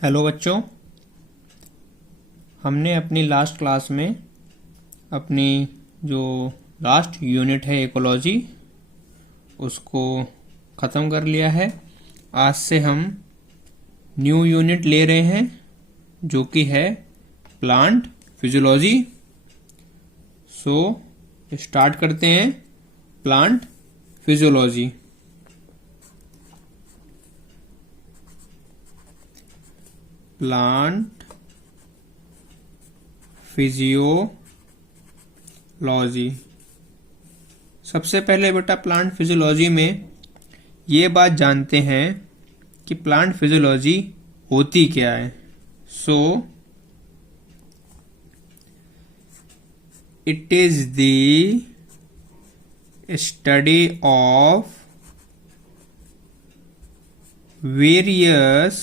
Hello बच्चों, हमने अपनी लास्ट क्लास में अपनी जो लास्ट यूनिट है इकोलॉजी उसको ख़त्म कर लिया है। आज से हम न्यू यूनिट ले रहे हैं जो कि है प्लांट फिजियोलॉजी। सो स्टार्ट करते हैं प्लांट फिजियोलॉजी। Plant physiology. सबसे पहले बेटा प्लांट फिजियोलॉजी में ये बात जानते हैं कि प्लांट फिजियोलॉजी होती क्या है। So it is the study of various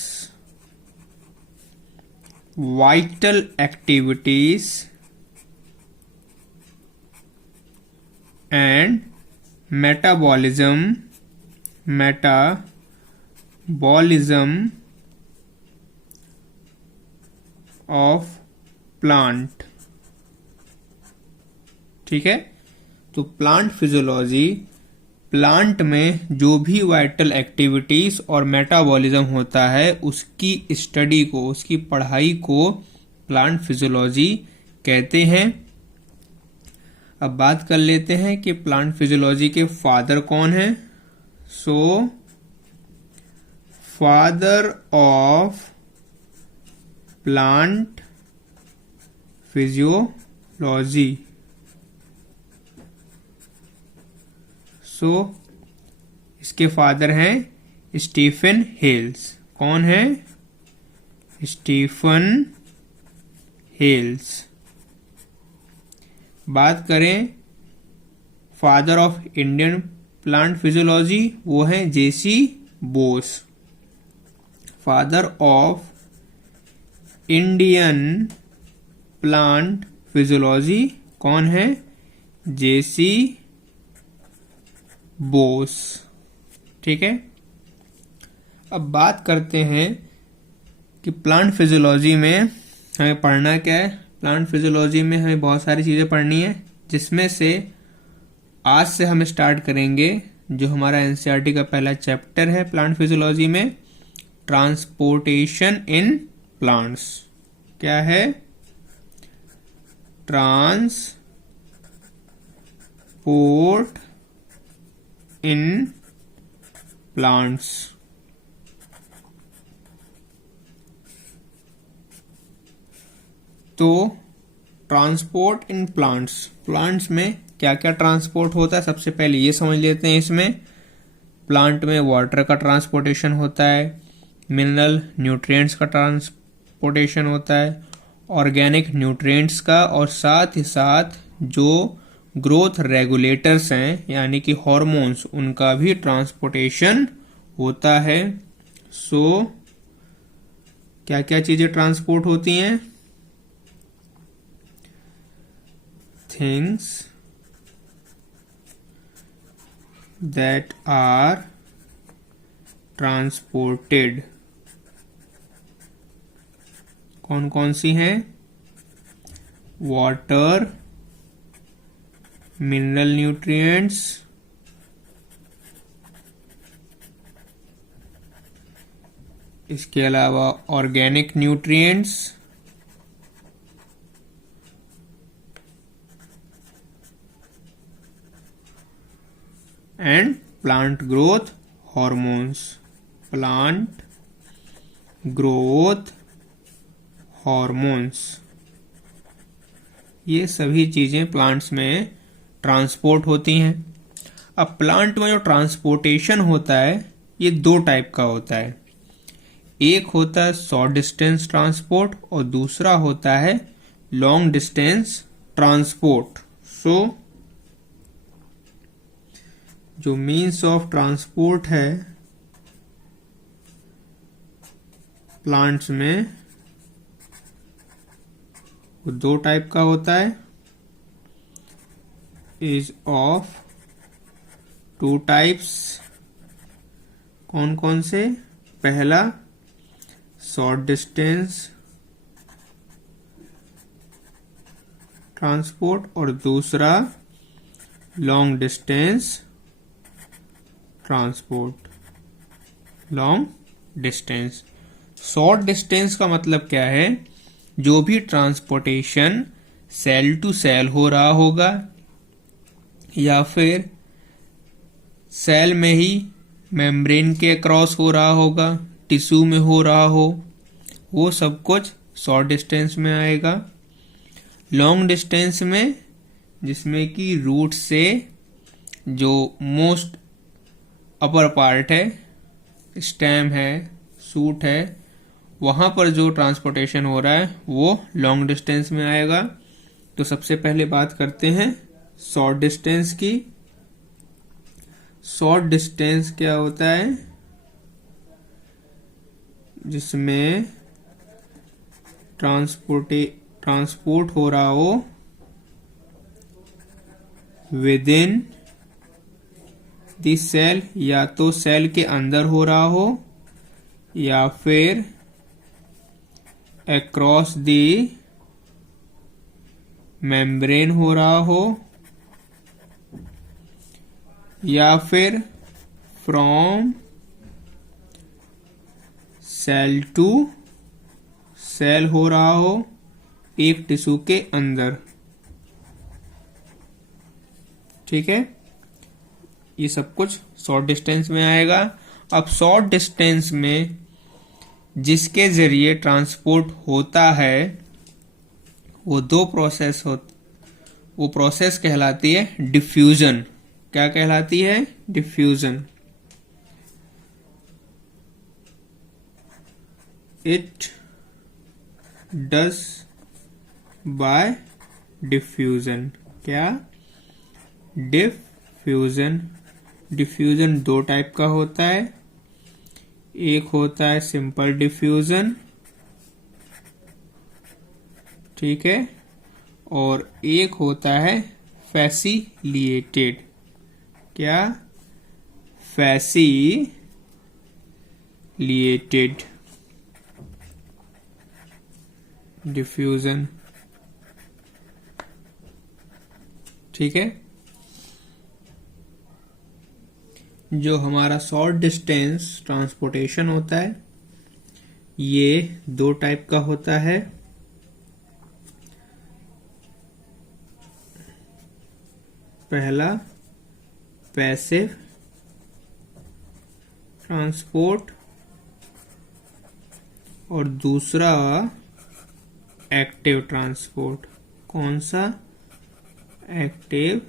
vital activities and metabolism of plant। ठीक है, तो प्लांट फिजियोलॉजी प्लांट में जो भी वाइटल एक्टिविटीज और मेटाबॉलिज्म होता है उसकी स्टडी को, उसकी पढ़ाई को प्लांट फिजियोलॉजी कहते हैं। अब बात कर लेते हैं कि प्लांट फिजियोलॉजी के फादर कौन हैं। So father of plant physiology, इसके फादर हैं स्टीफन हेल्स। कौन है? Stephen Hales. बात करें father of Indian plant physiology, वो है J C Bose. Father of Indian plant physiology कौन है? जेसी बोस। ठीक है, अब बात करते हैं कि प्लांट फिजियोलॉजी में हमें पढ़ना क्या है। प्लांट फिजियोलॉजी में हमें बहुत सारी चीज़ें पढ़नी है, जिसमें से आज से हम स्टार्ट करेंगे जो हमारा एनसीईआरटी का पहला चैप्टर है प्लांट फिजियोलॉजी में, ट्रांसपोर्टेशन इन प्लांट्स। क्या है? Transport in plants. तो ट्रांसपोर्ट इन प्लांट्स में क्या क्या ट्रांसपोर्ट होता है सबसे पहले ये समझ लेते हैं। इसमें प्लांट में वाटर का ट्रांसपोर्टेशन होता है, मिनरल न्यूट्रिएंट्स का ट्रांसपोर्टेशन होता है, ऑर्गेनिक न्यूट्रिएंट्स का, और साथ ही साथ जो ग्रोथ रेगुलेटर्स हैं यानी कि हॉर्मोन्स, उनका भी ट्रांसपोर्टेशन होता है। सो क्या क्या चीजें ट्रांसपोर्ट होती हैं? Things that are transported. कौन कौन सी हैं? वाटर, मिनरल न्यूट्रिएंट्स, इसके अलावा organic nutrients, and plant growth hormones. Plant growth hormones, ये सभी चीजें प्लांट्स में ट्रांसपोर्ट होती हैं। अब प्लांट में जो ट्रांसपोर्टेशन होता है ये दो टाइप का होता है। एक होता है शॉर्ट डिस्टेंस ट्रांसपोर्ट और दूसरा होता है लॉन्ग डिस्टेंस ट्रांसपोर्ट। सो जो मीन्स ऑफ ट्रांसपोर्ट है प्लांट्स में वो दो टाइप का होता है। Is of two types. कौन कौन से? पहला शॉर्ट डिस्टेंस ट्रांसपोर्ट और दूसरा long distance transport. Long distance, short distance का मतलब क्या है? जो भी ट्रांसपोर्टेशन सेल टू सेल हो रहा होगा या फिर सेल में ही मेम्ब्रेन के क्रॉस हो रहा होगा, टिश्यू में हो रहा हो, वो सब कुछ शॉर्ट डिस्टेंस में आएगा। लॉन्ग डिस्टेंस में जिसमें कि रूट से जो मोस्ट अपर पार्ट है, स्टेम है, शूट है, वहां पर जो ट्रांसपोर्टेशन हो रहा है वो लॉन्ग डिस्टेंस में आएगा। तो सबसे पहले बात करते हैं शॉर्ट डिस्टेंस की। शॉर्ट डिस्टेंस क्या होता है? जिसमें ट्रांसपोर्ट हो रहा हो विद इन द सेल, या तो सेल के अंदर हो रहा हो या फिर अक्रॉस द मेम्ब्रेन हो रहा हो या फिर फ्रॉम सेल टू सेल हो रहा हो एक टिश्यू के अंदर। ठीक है, ये सब कुछ शॉर्ट डिस्टेंस में आएगा। अब शॉर्ट डिस्टेंस में जिसके जरिए ट्रांसपोर्ट होता है वो दो प्रोसेस वो प्रोसेस कहलाती है डिफ्यूजन। क्या कहलाती है? Diffusion. It does bye diffusion. क्या? डिफ्यूजन। डिफ्यूजन दो टाइप का होता है, एक होता है सिंपल डिफ्यूजन, ठीक है, और एक होता है फैसिलिएटेड। क्या? फैसिलिएटेड डिफ्यूजन। ठीक है, जो हमारा शॉर्ट डिस्टेंस ट्रांसपोर्टेशन होता है ये दो टाइप का होता है। पहला पैसिव ट्रांसपोर्ट और दूसरा एक्टिव ट्रांसपोर्ट। कौन सा? Active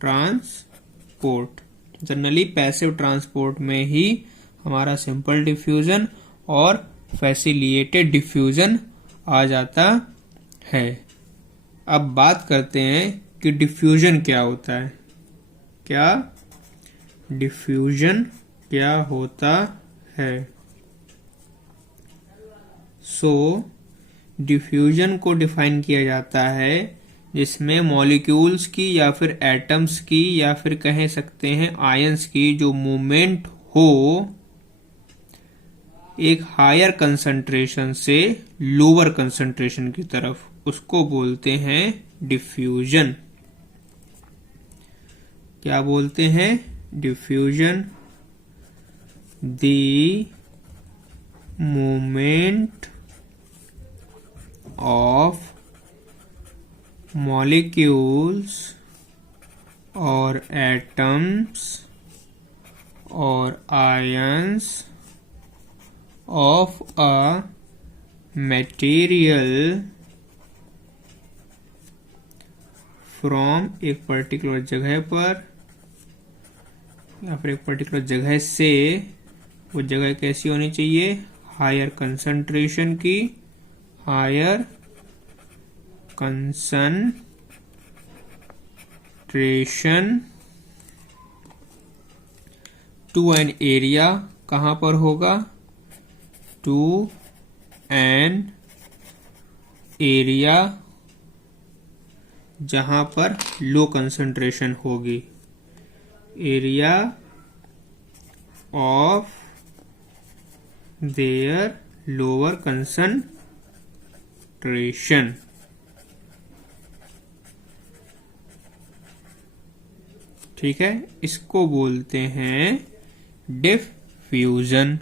transport. Generally passive transport में ही हमारा सिंपल डिफ्यूजन और फैसिलिएटेड डिफ्यूजन आ जाता है। अब बात करते हैं कि डिफ्यूजन क्या होता है। क्या? डिफ्यूजन क्या होता है? डिफ्यूजन को डिफाइन किया जाता है जिसमें मॉलिक्यूल्स की या फिर एटम्स की या फिर कह सकते हैं आयंस की जो मूवमेंट हो एक हायर कंसंट्रेशन से लोअर कंसंट्रेशन की तरफ, उसको बोलते हैं डिफ्यूजन। क्या बोलते हैं? Diffusion. The movement of molecules or atoms or ions of a material from एक पर्टिकुलर जगह पर या फिर एक पर्टिकुलर जगह से, वो जगह कैसी होनी चाहिए? हायर कंसंट्रेशन की, higher concentration to an area. कहां पर होगा? टू एन एरिया जहां पर लो कंसंट्रेशन होगी। Area of their lower concentration. ठीक है, इसको बोलते हैं डिफ्यूजन।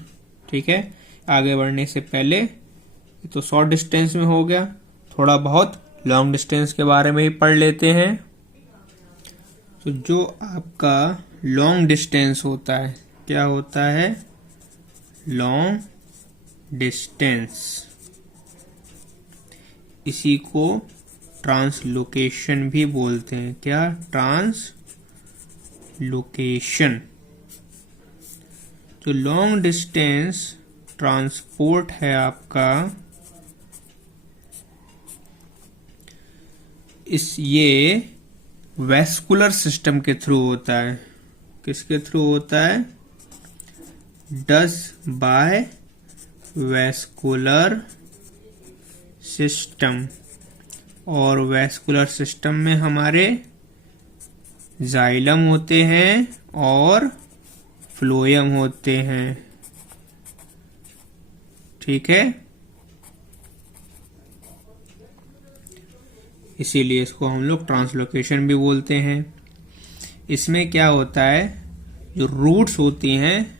ठीक है, आगे बढ़ने से पहले तो शॉर्ट डिस्टेंस में हो गया, थोड़ा बहुत लॉन्ग डिस्टेंस के बारे में ही पढ़ लेते हैं। तो जो आपका लॉन्ग डिस्टेंस होता है, क्या होता है? Long distance. इसी को ट्रांसलोकेशन भी बोलते हैं। क्या? ट्रांसलोकेशन। जो लॉन्ग डिस्टेंस ट्रांसपोर्ट है आपका, ये वैस्कुलर सिस्टम के थ्रू होता है। किसके थ्रू होता है? Does by vascular system. और वैस्कुलर सिस्टम में हमारे जाइलम होते हैं और फ्लोएम होते हैं। ठीक है, इसीलिए इसको हम लोग ट्रांसलोकेशन भी बोलते हैं। इसमें क्या होता है, जो रूट्स होती हैं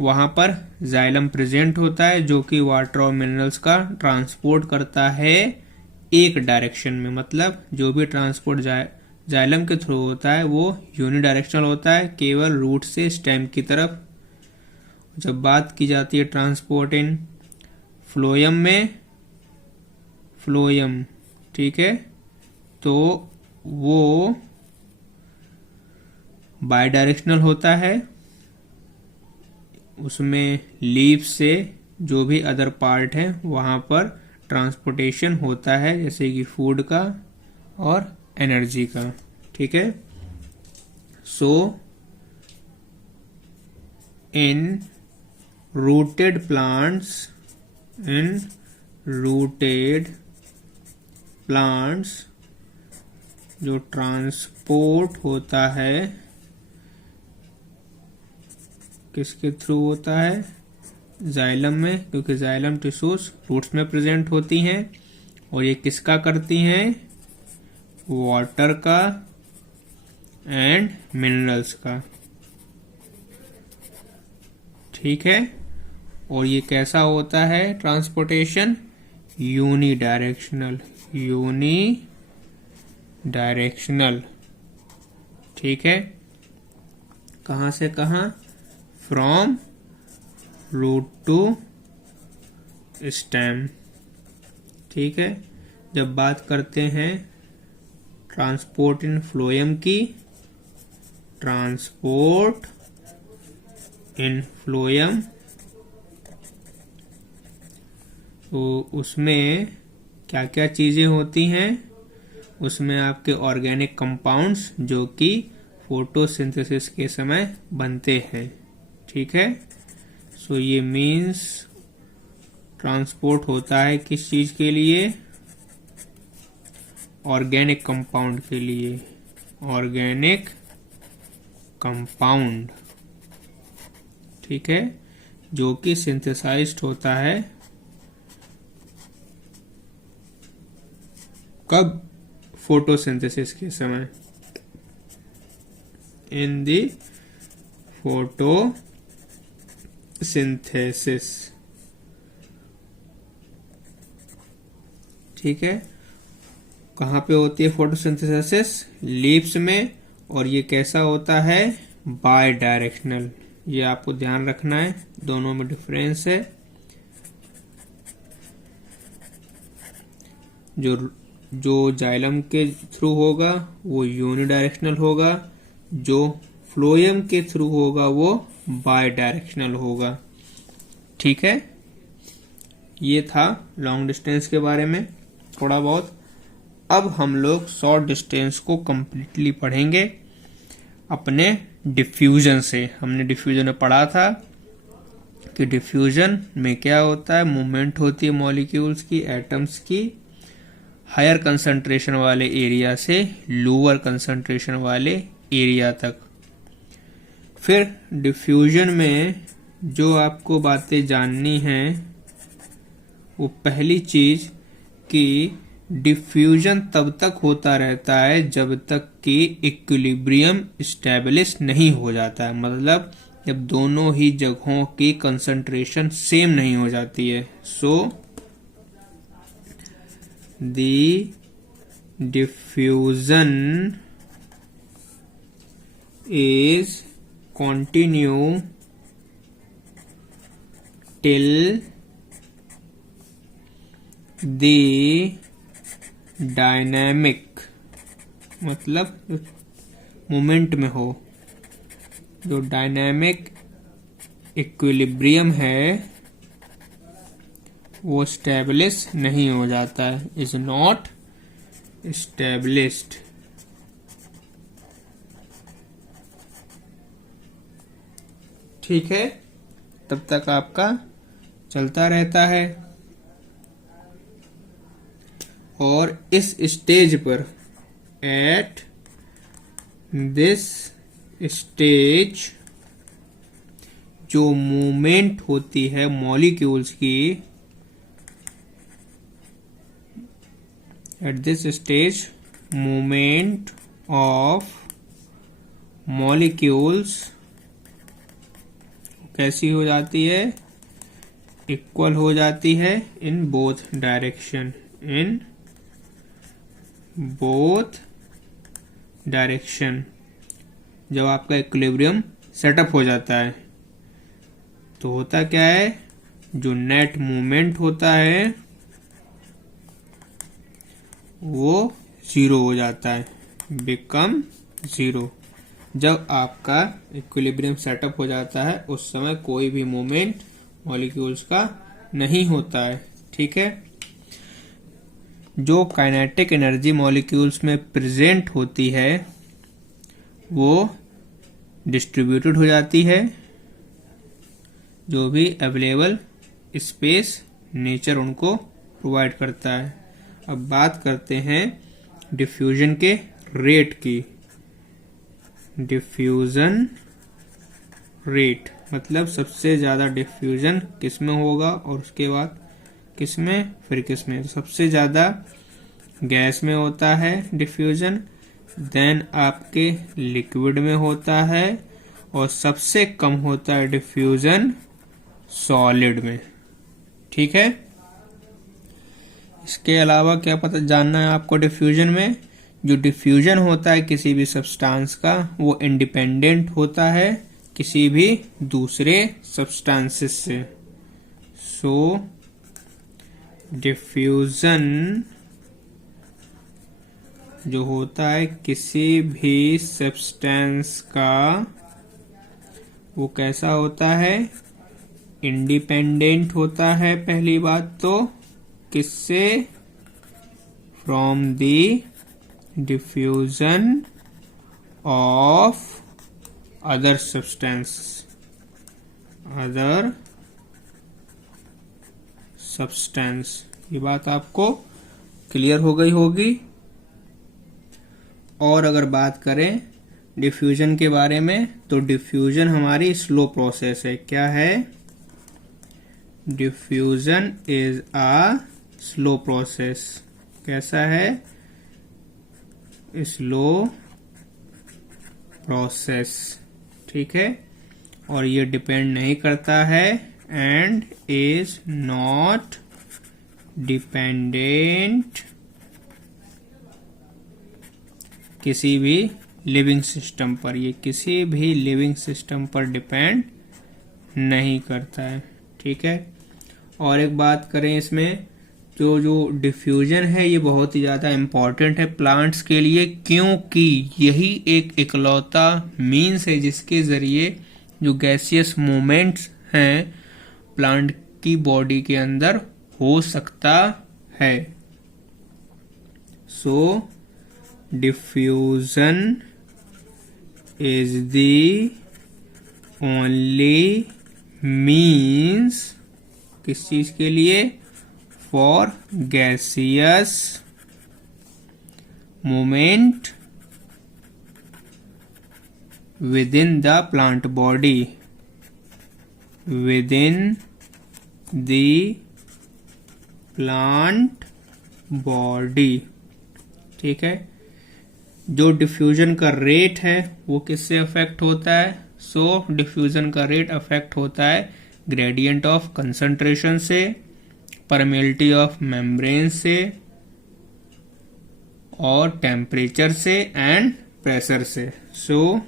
वहां पर जाइलम प्रेजेंट होता है, जो कि वाटर और मिनरल्स का ट्रांसपोर्ट करता है एक डायरेक्शन में। मतलब जो भी ट्रांसपोर्ट जाइलम के थ्रू होता है वो यूनिडायरेक्शनल होता है, केवल रूट से स्टेम की तरफ। जब बात की जाती है ट्रांसपोर्ट इन फ्लोएम में, फ्लोएम, ठीक है, तो वो बाई डायरेक्शनल होता है। उसमें लीफ से जो भी अदर पार्ट है वहां पर ट्रांसपोर्टेशन होता है, जैसे कि फूड का और एनर्जी का। ठीक है, सो इन रूटेड प्लांट्स जो ट्रांसपोर्ट होता है किसके थ्रू होता है? जाइलम में, क्योंकि जाइलम टिश्यूज रूट्स में प्रेजेंट होती हैं। और ये किसका करती हैं? वाटर का एंड मिनरल्स का। ठीक है, और ये कैसा होता है ट्रांसपोर्टेशन? यूनिडायरेक्शनल। ठीक है, कहां से कहां? From root to stem. ठीक है, जब बात करते हैं ट्रांसपोर्ट इन फ्लोएम की, ट्रांसपोर्ट इन फ्लोएम, तो उसमें क्या क्या चीजें होती हैं? उसमें आपके ऑर्गेनिक कंपाउंड्स जो कि फोटोसिंथेसिस के समय बनते हैं। ठीक है, सो ये मीन्स ट्रांसपोर्ट होता है किस चीज के लिए? ऑर्गेनिक कंपाउंड के लिए। ऑर्गेनिक कंपाउंड, ठीक है, जो कि सिंथेसाइज्ड होता है कब? फोटोसिंथेसिस के समय, इन दी फोटोसिंथेसिस। ठीक है, कहाँ पे होती है फोटोसिंथेसिस? लीव्स में। और ये कैसा होता है? Bidirectional. ये आपको ध्यान रखना है, दोनों में डिफरेंस है। जो जाइलम के थ्रू होगा वो यूनिडायरेक्शनल होगा, जो फ्लोएम के थ्रू होगा वो बाय डायरेक्शनल होगा। ठीक है, ये था लॉन्ग डिस्टेंस के बारे में थोड़ा बहुत। अब हम लोग शॉर्ट डिस्टेंस को कंप्लीटली पढ़ेंगे अपने डिफ्यूजन से। हमने डिफ्यूजन में पढ़ा था कि डिफ्यूजन में क्या होता है? मूवमेंट होती है मॉलिक्यूल्स की, एटम्स की, हायर कंसंट्रेशन वाले एरिया से लोअर कंसंट्रेशन वाले एरिया तक। फिर डिफ्यूजन में जो आपको बातें जाननी हैं वो पहली चीज कि डिफ्यूजन तब तक होता रहता है जब तक कि इक्विलिब्रियम स्टेबलिश नहीं हो जाता है, मतलब जब दोनों ही जगहों की कंसंट्रेशन सेम नहीं हो जाती है। So the diffusion is continue till the dynamic, मतलब मोमेंट में हो, जो डायनामिक इक्विलिब्रियम है वो स्टेबलिश नहीं हो जाता है, इज नॉट स्टेब्लिश्ड। ठीक है, तब तक आपका चलता रहता है। और इस स्टेज पर, एट दिस स्टेज, जो मूवमेंट होती है मॉलिक्यूल्स की, at this stage movement of molecules कैसी हो जाती है, इक्वल हो जाती है in both direction, in both direction. जब आपका इक्विलिब्रियम सेटअप हो जाता है तो होता क्या है, जो नेट मूवमेंट होता है वो जीरो हो जाता है, बिकम जीरो। जब आपका इक्विलिब्रियम सेटअप हो जाता है उस समय कोई भी मूवमेंट मॉलिक्यूल्स का नहीं होता है। ठीक है, जो काइनेटिक एनर्जी मॉलिक्यूल्स में प्रेजेंट होती है वो डिस्ट्रीब्यूटेड हो जाती है, जो भी अवेलेबल स्पेस नेचर उनको प्रोवाइड करता है। अब बात करते हैं डिफ्यूजन के रेट की। डिफ्यूजन रेट मतलब सबसे ज्यादा डिफ्यूजन किसमें होगा और उसके बाद किसमें, फिर किसमें। सबसे ज्यादा गैस में होता है डिफ्यूजन, देन आपके लिक्विड में होता है, और सबसे कम होता है डिफ्यूजन सॉलिड में। ठीक है, इसके अलावा क्या पता जानना है आपको डिफ्यूजन में, जो डिफ्यूजन होता है किसी भी सब्सटेंस का वो इंडिपेंडेंट होता है किसी भी दूसरे सब्सटेंसेस से। सो डिफ्यूजन जो होता है किसी भी सब्सटेंस का वो कैसा होता है, इंडिपेंडेंट होता है। पहली बात तो किससे, from the diffusion of other substance, other substance. ये बात आपको क्लियर हो गई होगी। और अगर बात करें डिफ्यूजन के बारे में तो डिफ्यूजन हमारी स्लो प्रोसेस है। क्या है, diffusion is a slow process. कैसा है, स्लो प्रोसेस। ठीक है, और ये डिपेंड नहीं करता है एंड इज नॉट डिपेंडेंट किसी भी लिविंग सिस्टम पर। ये किसी भी लिविंग सिस्टम पर डिपेंड नहीं करता है। ठीक है, और एक बात करें इसमें, जो डिफ्यूजन है ये बहुत ही ज़्यादा इम्पॉर्टेंट है प्लांट्स के लिए, क्योंकि यही एक इकलौता मीन्स है जिसके ज़रिए जो गैसियस मूवमेंट्स हैं प्लांट की बॉडी के अंदर हो सकता है। So diffusion is the only means किस चीज के लिए, for gaseous movement within the plant body, within the plant body. ठीक है, जो डिफ्यूजन का रेट है वो किससे अफेक्ट होता है? सो डिफ्यूजन का रेट अफेक्ट होता है ग्रेडियंट ऑफ कंसंट्रेशन से, परमेबिलिटी ऑफ मेम्ब्रेन से, और टेम्परेचर से एंड प्रेशर से। So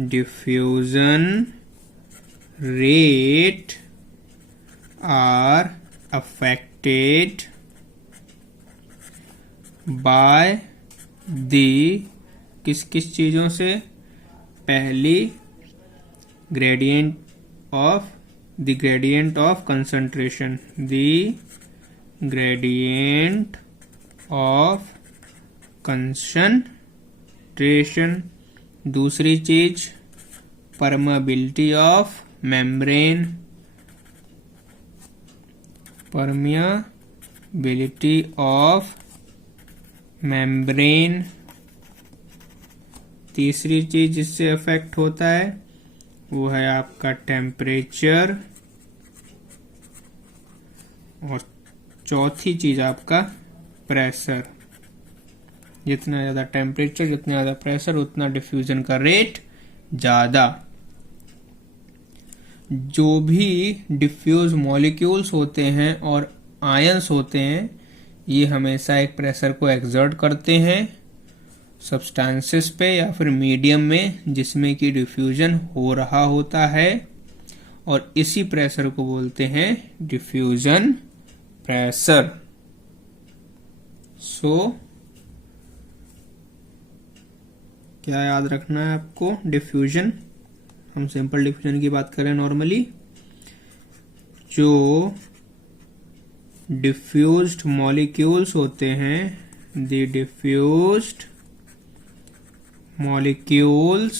diffusion rate are affected by the किस किस चीजों से? पहली, gradient of concentration, the gradient of concentration. दूसरी चीज, permeability of membrane, permeability of membrane. तीसरी चीज जिससे अफेक्ट होता है वो है आपका टेम्परेचर, और चौथी चीज आपका प्रेशर। जितना ज्यादा टेम्परेचर, जितना ज्यादा प्रेशर, उतना डिफ्यूजन का रेट ज्यादा। जो भी डिफ्यूज मॉलिक्यूल्स होते हैं और आयंस होते हैं, ये हमेशा एक प्रेशर को एक्सर्ट करते हैं सब्सटेंसेस पे या फिर मीडियम में जिसमें कि डिफ्यूजन हो रहा होता है, और इसी प्रेशर को बोलते हैं डिफ्यूजन प्रेशर। सो क्या याद रखना है आपको? डिफ्यूजन, हम सिंपल डिफ्यूजन की बात करें नॉर्मली, जो डिफ्यूज्ड मॉलिक्यूल्स होते हैं, the diffused molecules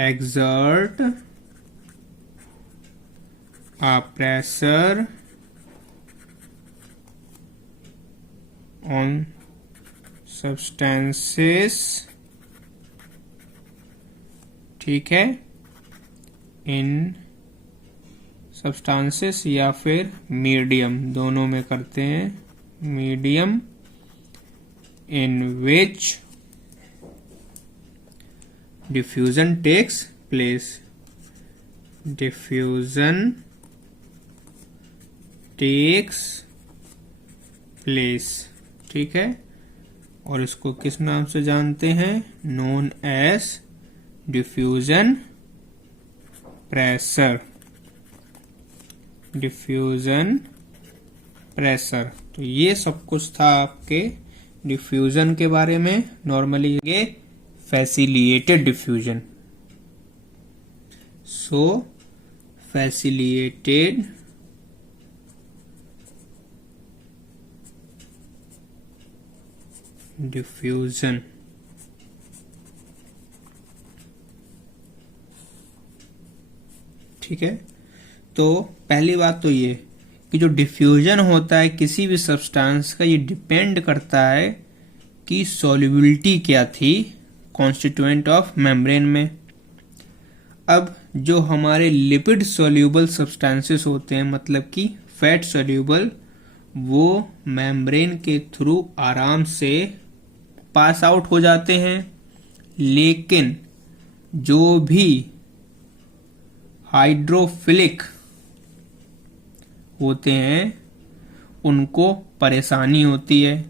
exert a pressure on substances, ठीक है, इन substances या फिर मीडियम, दोनों में करते हैं, medium in which diffusion takes place, diffusion takes place। ठीक है, और इसको किस नाम से जानते हैं? Known as diffusion pressure, diffusion pressure. तो ये सब कुछ था आपके डिफ्यूजन के बारे में। नॉर्मली ये फैसिलिटेटेड डिफ्यूजन, सो फैसिलिटेटेड डिफ्यूजन। ठीक है, तो पहली बात तो ये कि जो डिफ्यूजन होता है किसी भी सब्सटेंस का, ये डिपेंड करता है कि सॉल्युबिलिटी क्या थी कॉन्स्टिट्यूएंट ऑफ मेम्ब्रेन में। अब जो हमारे लिपिड सोल्यूबल सब्सटेंसेस होते हैं, मतलब कि फैट सोल्यूबल, वो मेम्ब्रेन के थ्रू आराम से पास आउट हो जाते हैं, लेकिन जो भी हाइड्रोफिलिक होते हैं उनको परेशानी होती है।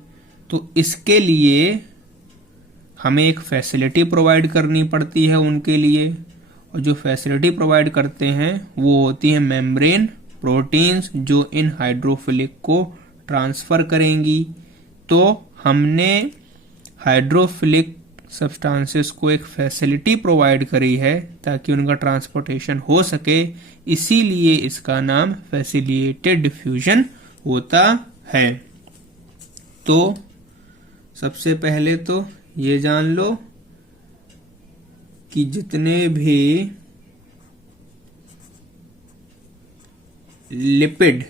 तो इसके लिए हमें एक फैसिलिटी प्रोवाइड करनी पड़ती है उनके लिए, और जो फैसिलिटी प्रोवाइड करते हैं वो होती है मेम्ब्रेन प्रोटीन्स, जो इन हाइड्रोफिलिक को ट्रांसफर करेंगी। तो हमने हाइड्रोफिलिक सब्सटेंसेस को एक फैसिलिटी प्रोवाइड करी है ताकि उनका ट्रांसपोर्टेशन हो सके, इसीलिए इसका नाम फैसिलिटेटेड डिफ्यूजन होता है। तो सबसे पहले तो ये जान लो कि जितने भी लिपिड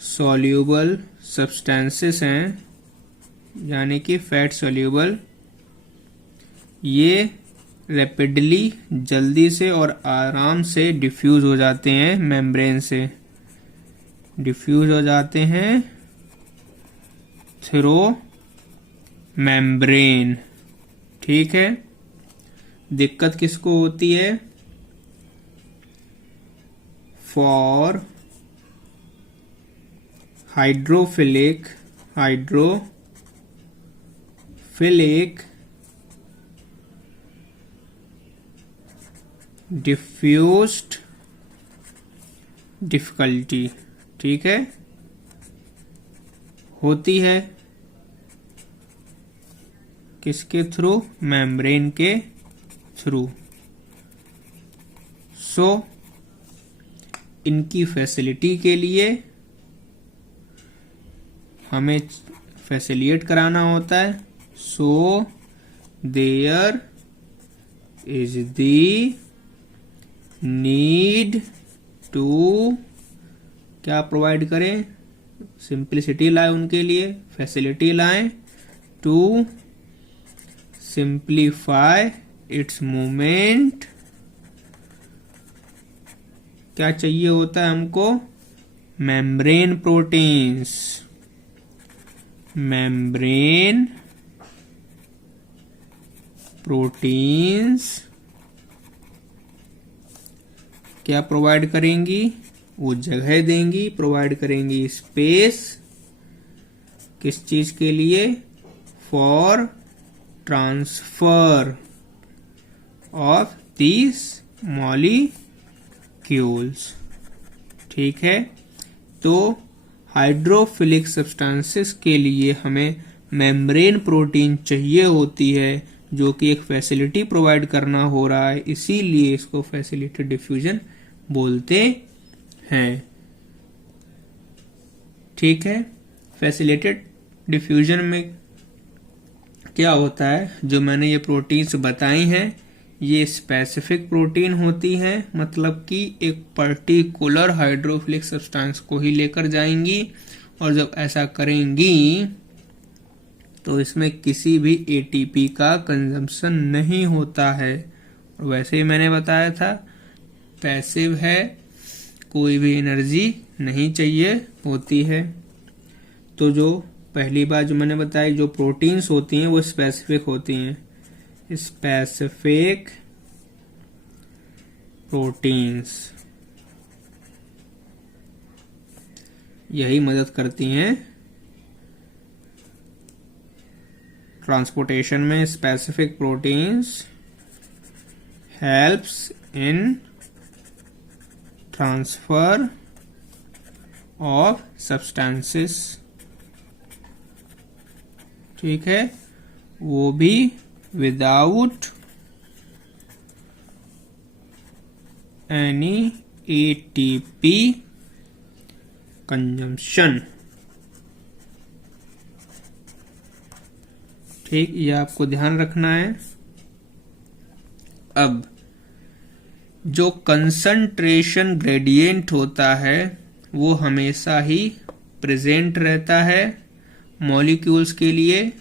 सॉल्यूबल सब्सटेंसेस हैं, यानी कि फैट सॉल्यूबल, ये रैपिडली जल्दी से और आराम से डिफ्यूज हो जाते हैं मेम्ब्रेन से, डिफ्यूज हो जाते हैं थ्रू मेम्ब्रेन। ठीक है, दिक्कत किसको होती है? For hydrophilic diffused difficulty. ठीक है, होती है किसके थ्रू? मेम्ब्रेन के थ्रू। सो इनकी फैसिलिटी के लिए हमें फैसिलिटेट कराना होता है। So there is the need to क्या प्रोवाइड करें? सिंप्लिसिटी लाए उनके लिए, फैसिलिटी लाएं टू सिंप्लीफाई इट्स मूवमेंट। क्या चाहिए होता है हमको? Membrane proteins. मेम्ब्रेन प्रोटीन्स क्या प्रोवाइड करेंगी? वो जगह देंगी, प्रोवाइड करेंगी स्पेस। किस चीज के लिए? For transfer of these molecules. ठीक है, तो हाइड्रोफिलिक सब्सटेंसेस के लिए हमें मेम्ब्रेन प्रोटीन चाहिए होती है, जो कि एक फैसिलिटी प्रोवाइड करना हो रहा है, इसीलिए इसको फैसिलिटेटेड डिफ्यूजन बोलते हैं। ठीक है, फैसिलिटेटेड डिफ्यूजन में क्या होता है? जो मैंने ये प्रोटीन्स बताई हैं, ये स्पेसिफिक प्रोटीन होती हैं, मतलब कि एक पर्टिकुलर हाइड्रोफिलिक सब्सटेंस को ही लेकर जाएंगी, और जब ऐसा करेंगी तो इसमें किसी भी एटीपी का कंजम्पशन नहीं होता है। और वैसे ही मैंने बताया था, पैसिव है, कोई भी एनर्जी नहीं चाहिए होती है। तो जो पहली बात जो मैंने बताई, जो प्रोटीन्स होती हैं वो स्पेसिफिक होती हैं। स्पेसिफिक प्रोटीन्स यही मदद करती हैं ट्रांसपोर्टेशन में। Specific proteins helps in transfer of substances. ठीक है, वो भी विदाउट एनी एटीपी कंजम्पशन। ठीक, ये आपको ध्यान रखना है। अब जो कंसंट्रेशन ग्रेडियंट होता है वो हमेशा ही प्रेजेंट रहता है मॉलिक्यूल्स के लिए,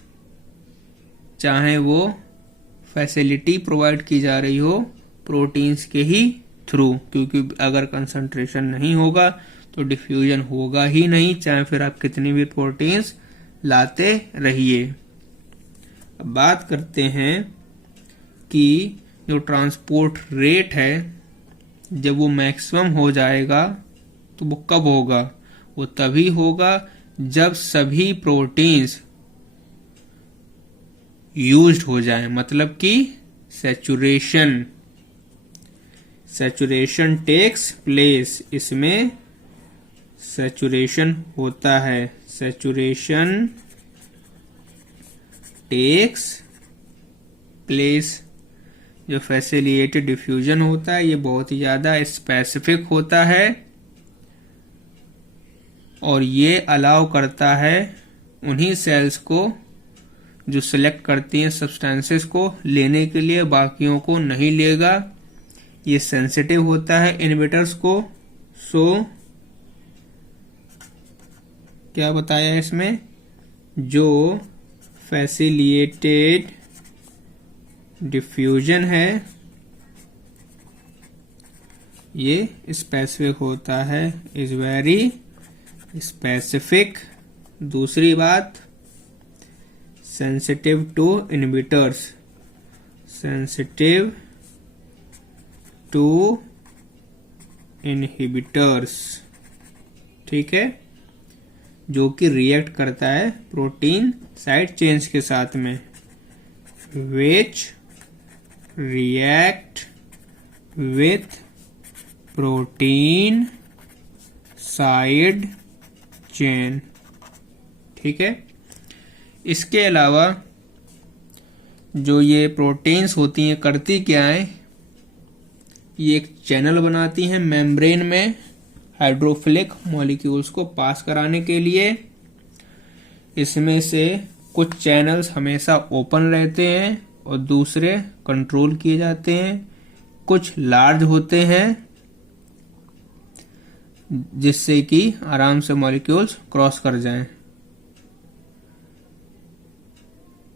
चाहे वो फैसिलिटी प्रोवाइड की जा रही हो प्रोटीन्स के ही थ्रू, क्योंकि अगर कंसंट्रेशन नहीं होगा तो डिफ्यूजन होगा ही नहीं, चाहे फिर आप कितनी भी प्रोटीन्स लाते रहिए। अब बात करते हैं कि जो ट्रांसपोर्ट रेट है, जब वो मैक्सिमम हो जाएगा तो वो कब होगा? वो तभी होगा जब सभी प्रोटीन्स यूज्ड हो जाए, मतलब कि सैचुरेशन टेक्स प्लेस। इसमें सैचुरेशन होता है, सैचुरेशन टेक्स प्लेस। जो फैसिलिटेटेड डिफ्यूजन होता है ये बहुत ही ज्यादा स्पेसिफिक होता है, और ये अलाउ करता है उन्हीं सेल्स को जो सिलेक्ट करती हैं सब्सटेंसेस को लेने के लिए, बाकियों को नहीं लेगा। ये सेंसिटिव होता है इनहिबिटर्स को। सो क्या बताया इसमें? जो फैसिलिटेटेड डिफ्यूजन है ये स्पेसिफिक होता है, इज वेरी स्पेसिफिक। दूसरी बात, sensitive to inhibitors, sensitive to inhibitors, ठीक है, जो कि रिएक्ट करता है प्रोटीन साइड चेंज के साथ में, विच react with protein side chain, ठीक है। इसके अलावा जो ये प्रोटीन्स होती हैं करती क्या है, ये एक चैनल बनाती हैं मेम्ब्रेन में हाइड्रोफिलिक मॉलिक्यूल्स को पास कराने के लिए। इसमें से कुछ चैनल्स हमेशा ओपन रहते हैं और दूसरे कंट्रोल किए जाते हैं। कुछ लार्ज होते हैं जिससे कि आराम से मॉलिक्यूल्स क्रॉस कर जाएं,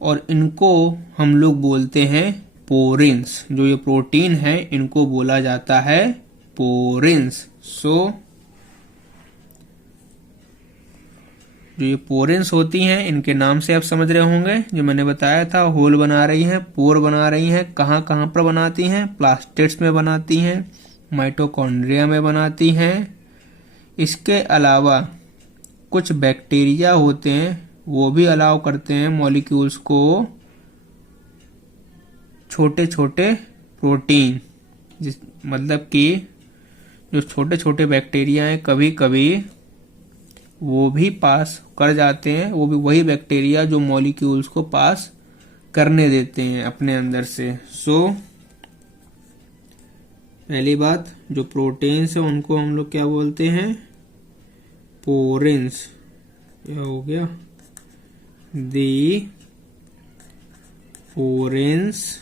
और इनको हम लोग बोलते हैं पोरिन्स। जो ये प्रोटीन है इनको बोला जाता है पोरिन्स। जो ये पोरिन्स होती हैं इनके नाम से आप समझ रहे होंगे, जो मैंने बताया था, होल बना रही हैं, पोर बना रही हैं। कहाँ कहाँ पर बनाती हैं? प्लास्टिड्स में बनाती हैं, माइटोकॉन्ड्रिया में बनाती हैं। इसके अलावा कुछ बैक्टीरिया होते हैं, वो भी अलाउ करते हैं मॉलिक्यूल्स को छोटे छोटे प्रोटीन, मतलब कि जो छोटे छोटे बैक्टीरिया हैं कभी कभी वो भी पास कर जाते हैं। वो भी वही बैक्टीरिया जो मॉलिक्यूल्स को पास करने देते हैं अपने अंदर से। पहली बात, जो प्रोटीन्स है उनको हम लोग क्या बोलते हैं? पोरिन्स। क्या हो गया? दी पोरिन्स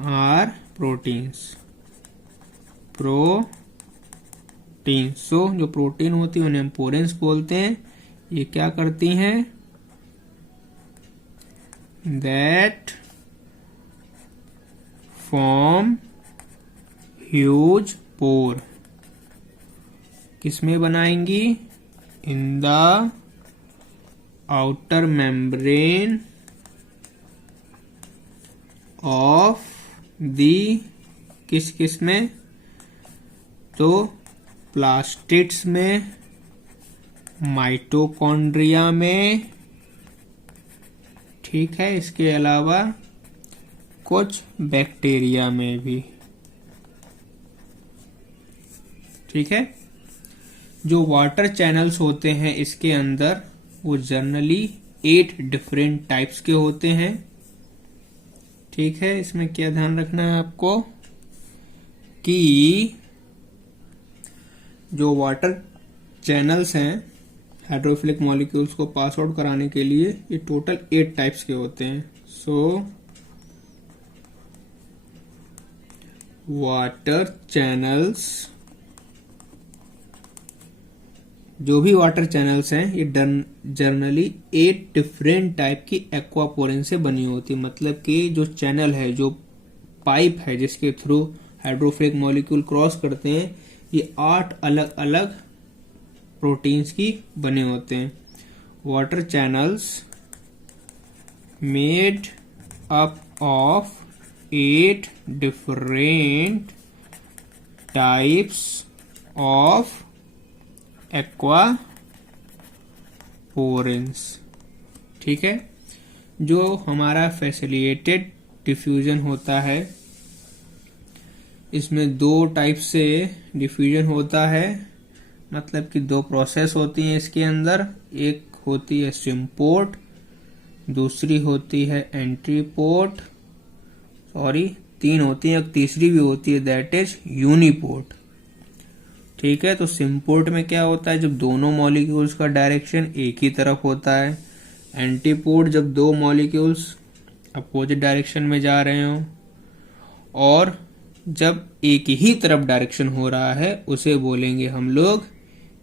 आर प्रोटीन्स। जो प्रोटीन होती है उन्हें हम पोरिन्स बोलते हैं। ये क्या करती हैं? दैट फॉर्म ह्यूज पोर। किसमें बनाएंगी? In the outer membrane of the, किस में? तो प्लास्टिड्स में, माइटोकॉन्ड्रिया में, ठीक है। इसके अलावा कुछ बैक्टीरिया में भी, ठीक है। जो वाटर चैनल्स होते हैं इसके अंदर, वो जनरली 8 डिफरेंट टाइप्स के होते हैं, ठीक है। इसमें क्या ध्यान रखना है आपको कि जो वाटर चैनल्स हैं हाइड्रोफिलिक मॉलिक्यूल्स को पास आउट कराने के लिए, ये टोटल 8 टाइप्स के होते हैं। वाटर चैनल्स, जो भी वाटर चैनल्स हैं ये जनरली 8 डिफरेंट टाइप की एक्वापोरिन से बनी होती है। मतलब कि जो चैनल है, जो पाइप है जिसके थ्रू हाइड्रोफिलिक मॉलिक्यूल क्रॉस करते हैं, ये 8 अलग अलग प्रोटीन्स की बने होते हैं। Water channels made up of 8 different types of aquaporins, ठीक है। जो हमारा फैसिलिटेटेड डिफ्यूजन होता है, इसमें 2 टाइप से डिफ्यूजन होता है। मतलब कि 2 प्रोसेस होती हैं इसके अंदर। एक होती है सिम्पोर्ट, दूसरी होती है एंट्रीपोर्ट। 3 होती है, एक तीसरी भी होती है, दैट इज यूनिपोर्ट, ठीक है। तो सिम्पोर्ट में क्या होता है? जब दोनों मॉलिक्यूल्स का डायरेक्शन एक ही तरफ होता है। एंटीपोर्ट जब 2 मॉलिक्यूल्स अपोजिट डायरेक्शन में जा रहे हो, और जब एक ही तरफ डायरेक्शन हो रहा है उसे बोलेंगे हम लोग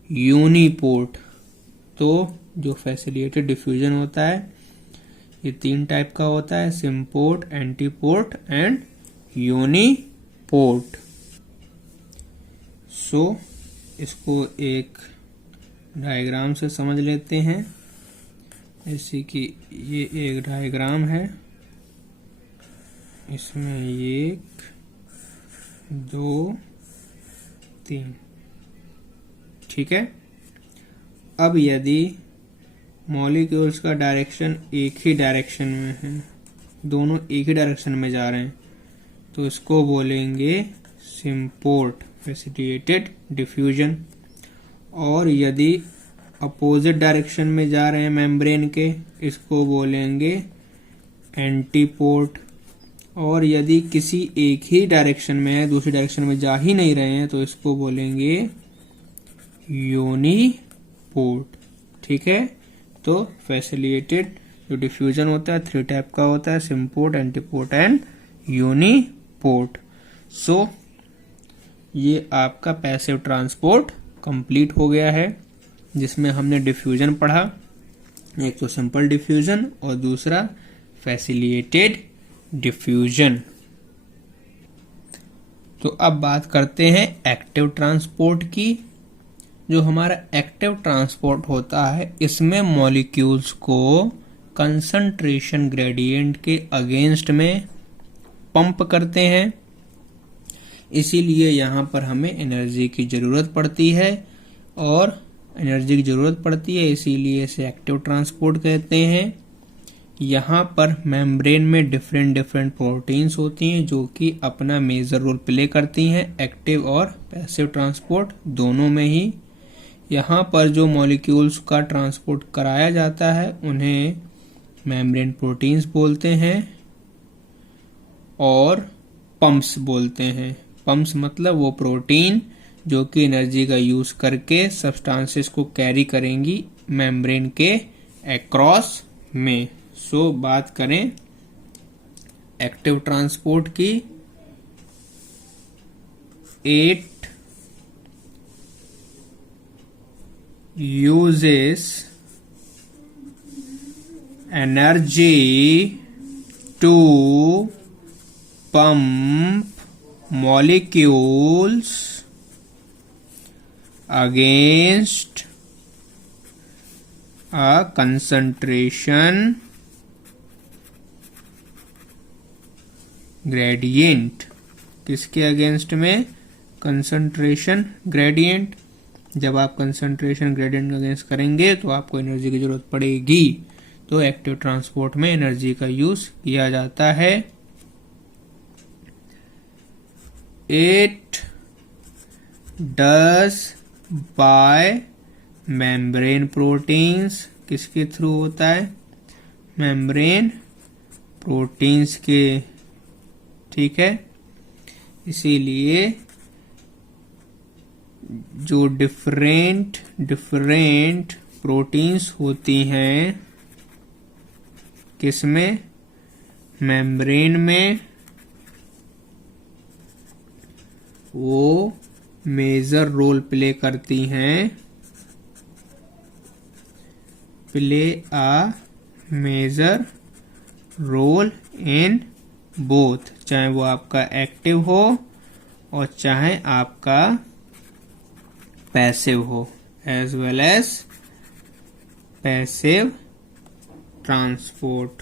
यूनिपोर्ट। तो जो फैसिलिटेटेड डिफ्यूजन होता है ये 3 टाइप का होता है, सिम्पोर्ट, एंटीपोर्ट एंड यूनिपोर्ट। सो इसको एक डायग्राम से समझ लेते हैं। जैसे कि ये एक डायग्राम है, इसमें 1 2 3, ठीक है। अब यदि मॉलिक्यूल्स का डायरेक्शन एक ही डायरेक्शन में है, दोनों एक ही डायरेक्शन में जा रहे हैं, तो इसको बोलेंगे सिम्पोर्ट, फैसिलिटेटेड डिफ्यूजन। और यदि अपोजिट डायरेक्शन में जा रहे हैं मेम्ब्रेन के, इसको बोलेंगे एंटीपोर्ट। और यदि किसी एक ही डायरेक्शन में है, दूसरी डायरेक्शन में जा ही नहीं रहे हैं, तो इसको बोलेंगे यूनिपोर्ट, ठीक है। तो फैसिलिटेटेड जो डिफ्यूजन होता है 3 टाइप का होता है, सिम्पोर्ट, एंटीपोर्ट एंड यूनिपोर्ट। सो ये आपका पैसिव ट्रांसपोर्ट कंप्लीट हो गया है, जिसमें हमने डिफ्यूजन पढ़ा, एक तो सिंपल डिफ्यूजन और दूसरा फैसिलिटेटेड डिफ्यूजन। तो अब बात करते हैं एक्टिव ट्रांसपोर्ट की। जो हमारा एक्टिव ट्रांसपोर्ट होता है, इसमें मॉलिक्यूल्स को कंसंट्रेशन ग्रेडियंट के अगेंस्ट में पंप करते हैं, इसीलिए यहाँ पर हमें एनर्जी की जरूरत पड़ती है। और एनर्जी की जरूरत पड़ती है इसीलिए इसे एक्टिव ट्रांसपोर्ट कहते हैं। यहाँ पर मेम्ब्रेन में डिफरेंट प्रोटीन्स होती हैं जो कि अपना मेजर रोल प्ले करती हैं, एक्टिव और पैसिव ट्रांसपोर्ट दोनों में ही। यहाँ पर जो मॉलिक्यूल्स का ट्रांसपोर्ट कराया जाता है उन्हें मेम्ब्रेन प्रोटीन्स बोलते हैं और पंप्स बोलते हैं। पंप्स मतलब वो प्रोटीन जो कि एनर्जी का यूज करके सब्सटेंसेस को कैरी करेंगी मेम्ब्रेन के अक्रॉस में। सो बात करें एक्टिव ट्रांसपोर्ट की, 8 uses energy to pump molecules against a concentration gradient। किसके अगेंस्ट में? Concentration gradient. जब आप कंसंट्रेशन ग्रेडियंट अगेंस्ट करेंगे तो आपको एनर्जी की जरूरत पड़ेगी, तो एक्टिव ट्रांसपोर्ट में एनर्जी का यूज किया जाता है। 8 does by मेम्ब्रेन प्रोटीन्स। किसके थ्रू होता है? मेम्ब्रेन प्रोटीन्स के, ठीक है। इसीलिए जो डिफरेंट प्रोटीन्स होती हैं किसमें? मेम्ब्रेन में, वो मेजर रोल प्ले करती हैं, play a major role in both, चाहे वो आपका एक्टिव हो और चाहे आपका पैसिव हो, as well as passive transport,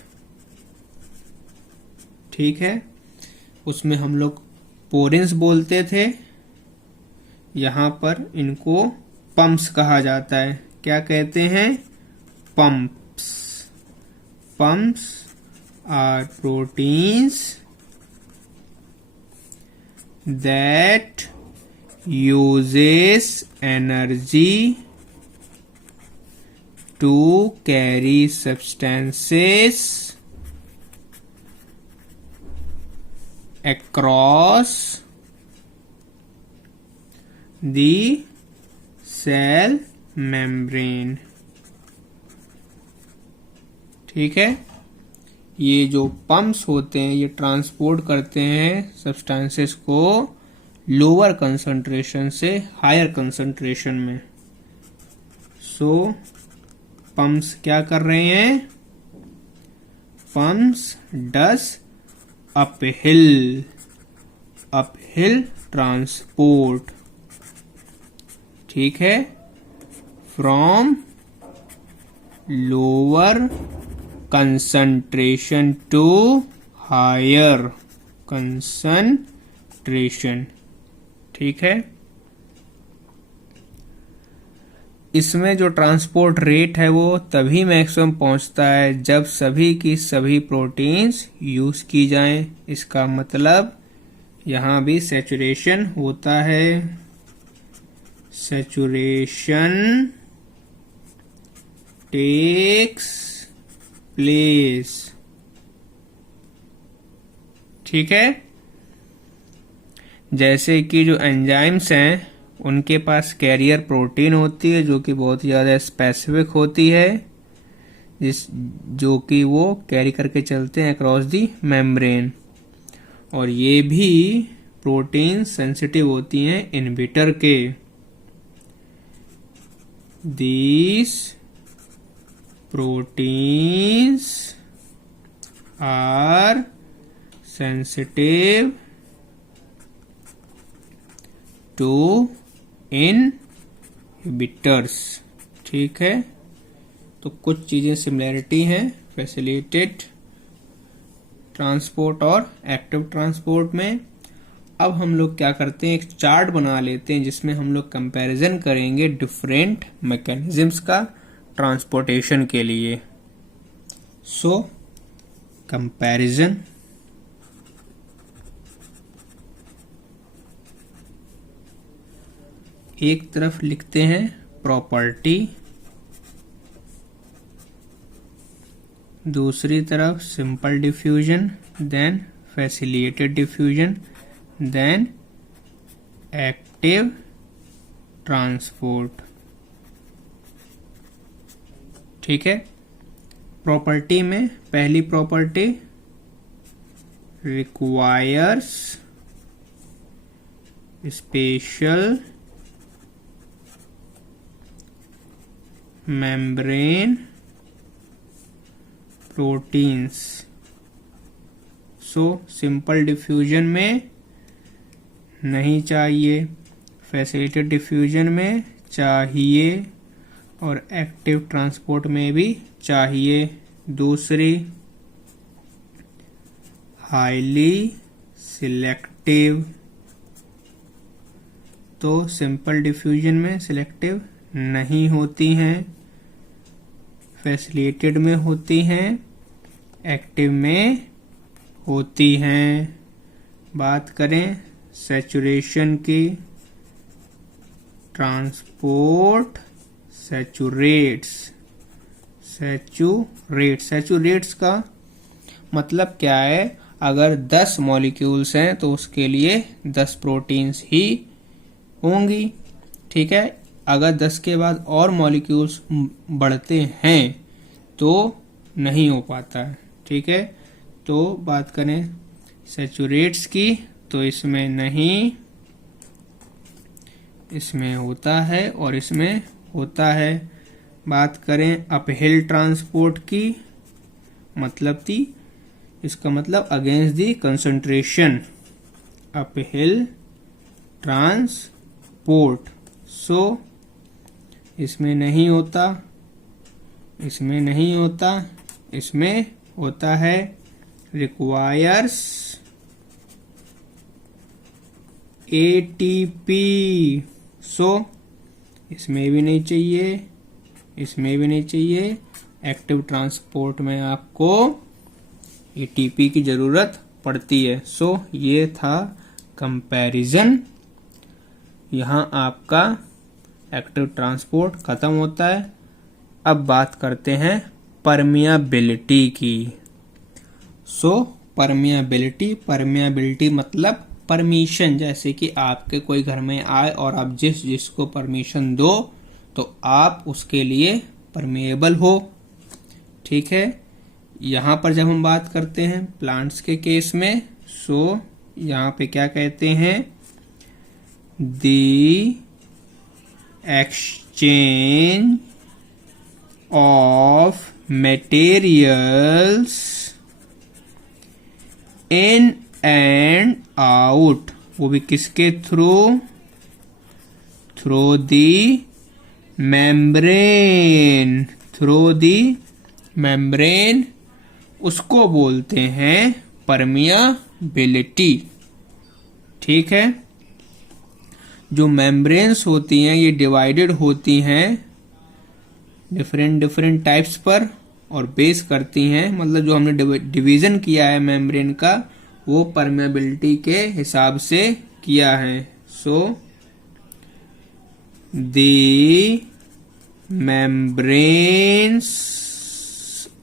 ठीक है। उसमें हम लोग पोरेंस बोलते थे, यहां पर इनको पंप्स कहा जाता है। क्या कहते हैं? Pumps. Pumps are proteins that uses energy to carry substances across the cell membrane, ठीक है। ये जो पंप्स होते हैं ये ट्रांसपोर्ट करते हैं सब्सटेंसेस को लोअर कंसंट्रेशन से हायर कंसंट्रेशन में। सो पंप्स क्या कर रहे हैं? pumps does uphill transport, ठीक है, from lower concentration to higher concentration, ठीक है। इसमें जो ट्रांसपोर्ट रेट है वो तभी मैक्सिमम पहुंचता है जब सभी की सभी प्रोटीन्स यूज की जाएं। इसका मतलब यहां भी सैचुरेशन होता है, सैचुरेशन टेक्स प्लेस, ठीक है। जैसे कि जो एंजाइम्स हैं उनके पास कैरियर प्रोटीन होती है जो कि बहुत ज़्यादा स्पेसिफिक होती है, जो कि वो कैरी करके चलते हैं अक्रॉस दी मेम्ब्रेन, और ये भी प्रोटीन सेंसिटिव होती हैं इनहिबिटर के। These proteins are sensitive to inhibitors, ठीक है। तो कुछ चीजें सिमिलैरिटी हैं फैसिलिटेटेड ट्रांसपोर्ट और एक्टिव ट्रांसपोर्ट में। अब हम लोग क्या करते हैं, एक चार्ट बना लेते हैं जिसमें हम लोग कंपैरिजन करेंगे डिफरेंट मैकेनिज्म्स का ट्रांसपोर्टेशन के लिए। सो कंपैरिजन, एक तरफ लिखते हैं प्रॉपर्टी, दूसरी तरफ simple diffusion, then facilitated diffusion, then active transport, ठीक है। प्रॉपर्टी में पहली property requires special membrane proteins। So simple diffusion में नहीं चाहिए, फैसिलिटेटेड डिफ्यूजन में चाहिए, और एक्टिव ट्रांसपोर्ट में भी चाहिए। दूसरी हाईली सिलेक्टिव, तो सिंपल डिफ्यूजन में सिलेक्टिव नहीं होती हैं, फैसिलिटेटेड में होती हैं, एक्टिव में होती हैं। बात करें सैचुरेशन की, ट्रांसपोर्ट सैचुरेट्स का मतलब क्या है, अगर 10 मॉलिक्यूल्स हैं तो उसके लिए 10 प्रोटीन्स ही होंगी, ठीक है। अगर 10 के बाद और मॉलिक्यूल्स बढ़ते हैं तो नहीं हो पाता है, ठीक है। तो बात करें सैचुरेट्स की तो इसमें नहीं, इसमें होता है और इसमें होता है। बात करें अपहिल ट्रांसपोर्ट की, मतलब थी, इसका मतलब against the concentration, uphill transport. So इसमें नहीं होता, इसमें नहीं होता, इसमें होता है। रिक्वायर्स एटीपी, सो इसमें भी नहीं चाहिए, इसमें भी नहीं चाहिए। एक्टिव ट्रांसपोर्ट में आपको एटीपी की जरूरत पड़ती है। सो ये था कंपैरिजन। यहां आपका एक्टिव ट्रांसपोर्ट खत्म होता है। अब बात करते हैं परमियाबिलिटी की। सो परमियाबिलिटी मतलब परमिशन, जैसे कि आपके कोई घर में आए और आप जिसको परमिशन दो तो आप उसके लिए परमिएबल हो, ठीक है। यहां पर जब हम बात करते हैं प्लांट्स के केस में, सो यहां पे क्या कहते हैं, दी exchange of materials in and out, वो भी किसके through? Through the membrane, through the membrane, उसको बोलते हैं परमियाबिलिटी। ठीक है, जो मेम्ब्रेन्स होती हैं ये डिवाइडेड होती हैं डिफरेंट डिफरेंट टाइप्स पर और बेस करती हैं, मतलब जो हमने डिवीजन किया है मेम्ब्रेन का वो परमेबिलिटी के हिसाब से किया है। So the membranes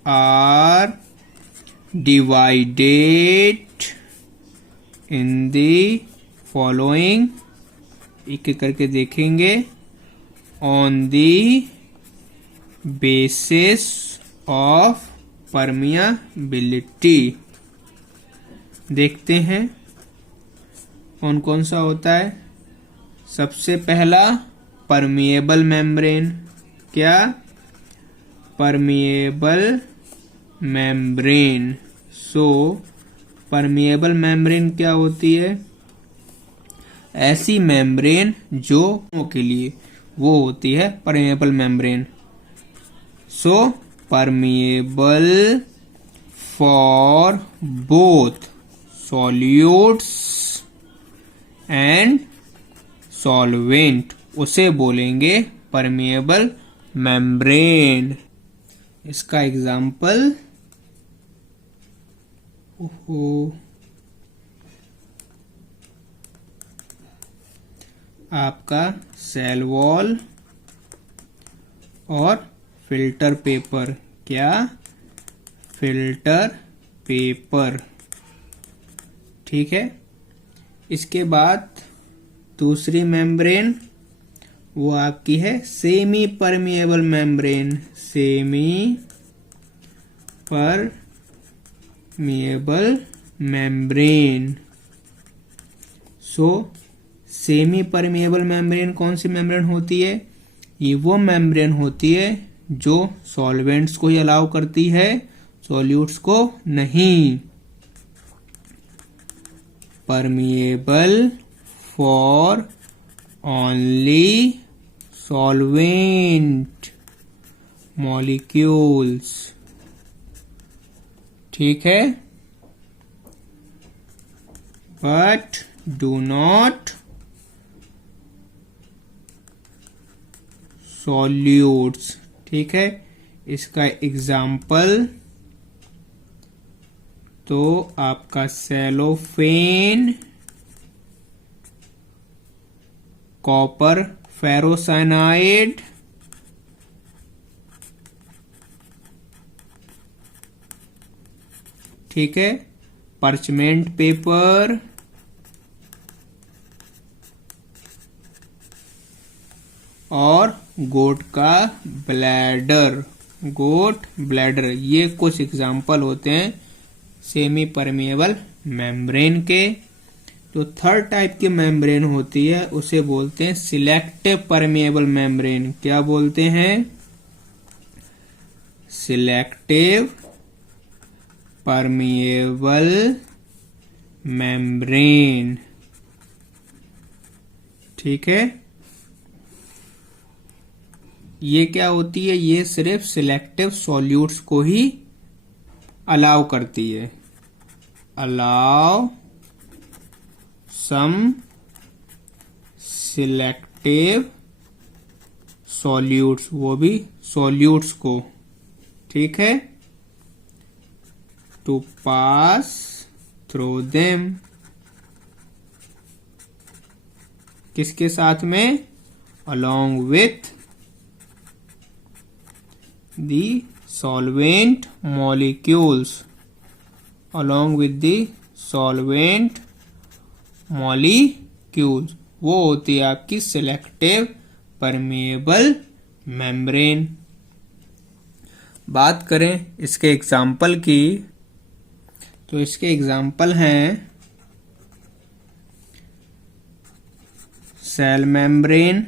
are divided in the following, एक एक करके देखेंगे, on the basis of permeability. देखते हैं कौन कौन सा होता है। सबसे पहला परमिएबल मेम्ब्रेन, क्या? Permeable membrane. So permeable membrane क्या होती है? ऐसी मेम्ब्रेन जो के लिए वो होती है permeable membrane. So permeable for both solutes and solvent, उसे बोलेंगे परमिएबल मेम्ब्रेन। इसका एग्जाम्पल, आपका सेल वॉल और फिल्टर पेपर, क्या? Filter paper. ठीक है, इसके बाद दूसरी मेम्ब्रेन वो आपकी है semi permeable membrane, semi permeable membrane. So semi permeable membrane कौन सी मेम्ब्रेन होती है? ये वो मेम्ब्रेन होती है जो सॉल्वेंट्स को ही अलाउ करती है, सॉल्यूट्स को नहीं। Permeable for only solvent molecules. ठीक है, बट डू नॉट सॉल्यूट्स। ठीक है, इसका एग्जाम्पल तो आपका सेलोफेन, कॉपर फेरोसाइनाइड, ठीक है, परचमेंट पेपर, और गोट का ब्लैडर, गोट ब्लैडर। ये कुछ एग्जाम्पल होते हैं सेमी परमिएबल मेम्ब्रेन के। जो थर्ड टाइप की मेम्ब्रेन होती है उसे बोलते हैं सिलेक्टिव परमिएबल मेम्ब्रेन। क्या बोलते हैं? Selective permeable membrane. ठीक है, ये क्या होती है? ये सिर्फ सिलेक्टिव सॉल्यूट्स को ही अलाउ करती है। अलाउ सम सिलेक्टिव सॉल्यूट्स, वो भी सॉल्यूट्स को, ठीक है, टू पास थ्रू देम। किसके साथ में? along with the solvent molecules, along with the solvent molecules। वो होती है आपकी सिलेक्टिव परमिएबल मेम्ब्रेन। बात करें इसके एग्जाम्पल की, तो इसके एग्जाम्पल हैं सेल मेम्ब्रेन,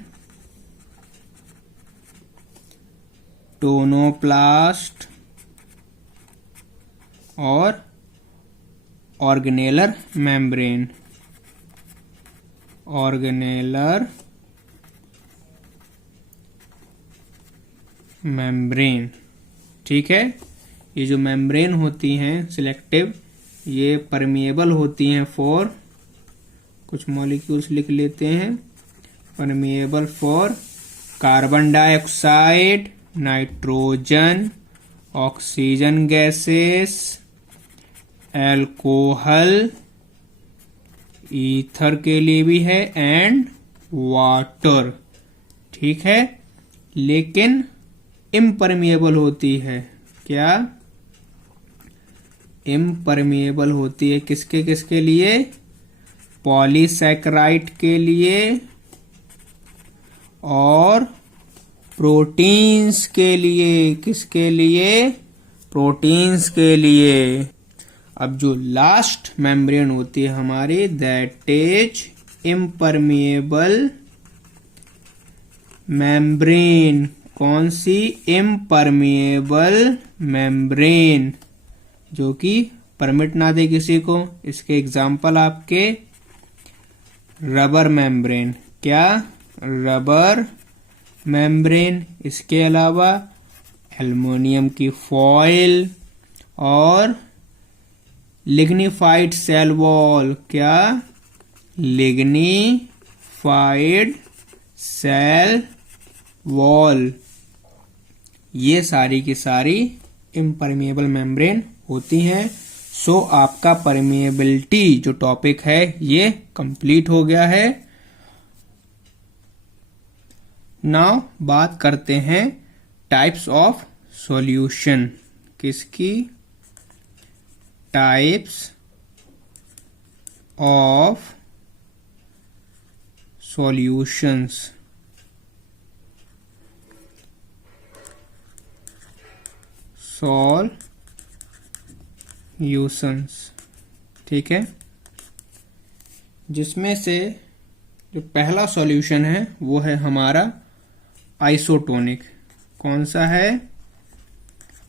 टोनोप्लास्ट और ऑर्गेनेलर मेम्ब्रेन, ऑर्गेनेलर मेम्ब्रेन। ठीक है, ये जो मेम्ब्रेन होती हैं सिलेक्टिव, ये परमिएबल होती हैं फॉर, कुछ मॉलिक्यूल्स लिख लेते हैं, permeable for carbon dioxide, nitrogen, oxygen gases, alcohol, ether के लिए भी है, एंड वाटर। ठीक है, लेकिन इम्परमिएबल होती है। क्या? इम्परमिएबल होती है किसके किसके लिए? पॉलीसैकेराइड के लिए और प्रोटीन्स के लिए। किसके लिए? प्रोटीन्स के लिए। अब जो लास्ट मेम्ब्रेन होती है हमारी, दैट इज इम्परमिएबल मेम्ब्रेन। कौन सी? इम्परमिएबल मेम्ब्रेन, जो कि परमिट ना दे किसी को। इसके एग्जाम्पल आपके रबर मेम्ब्रेन। क्या? Rubber membrane. इसके अलावा एल्युमिनियम की फॉइल और लिग्निफाइड सेल वॉल। क्या? Lignified cell wall. ये सारी की सारी इम्परमिएबल मेम्ब्रेन होती हैं। सो आपका परमिएबिलिटी जो टॉपिक है ये कंप्लीट हो गया है। नाउ बात करते हैं टाइप्स ऑफ सॉल्यूशन। किसकी? Types of solutions. सॉल्यूशंस। ठीक है, जिसमें से जो पहला सॉल्यूशन है वो है हमारा आइसोटोनिक। कौन सा है?